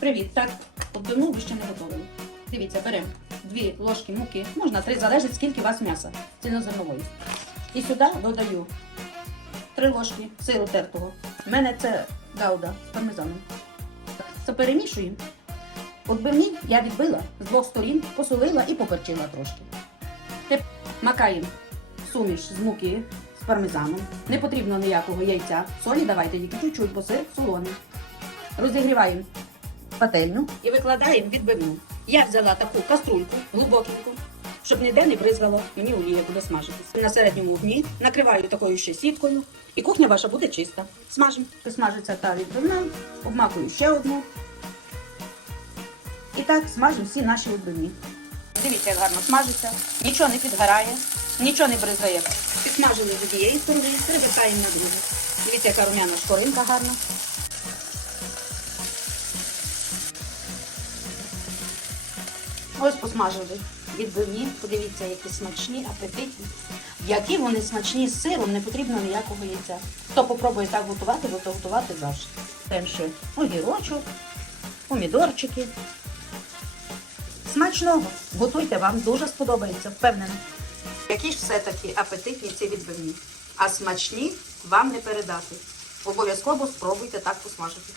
Привіт, так, отбивну ви ще не готовили. Дивіться, беремо дві ложки муки, можна три, залежить скільки у вас м'яса цільнозернової. І сюди додаю три ложки сиру тертого. У мене це гауда з пармезаном. Це перемішуємо. Отбивні я відбила з двох сторін, посолила і поперчила трошки. Тепер макаємо суміш з муки з пармезаном. Не потрібно ніякого яйця. Солі давайте тільки чуть-чуть, бо сир солоний. Розігріваємо пательню і викладаємо відбивну. Я взяла таку каструльку глибокеньку, щоб ніде не бризгало, мені олія буде смажитися. На середньому вогні накриваю такою ще сіткою, і кухня ваша буде чиста. Смажимо. Смажиться та відбивна, обмакую ще одну. І так смажимо всі наші відбивні. Дивіться, як гарно смажиться, нічого не підгорає, нічого не бризгає. Підсмажили з однієї сторони, перевертаємо на другу. Дивіться, яка румяна шкоринка гарна. Ось посмажили відбивні. Подивіться, які смачні, апетитні. Які вони смачні з сиром, не потрібно ніякого яйця. Хто попробує так готувати, буде готувати завжди. Там ще огірочок, помідорчики. Смачного! Готуйте, вам дуже сподобається, впевнена. Які ж все-таки апетитні ці відбивні, а смачні вам не передати. Обов'язково спробуйте так посмажити.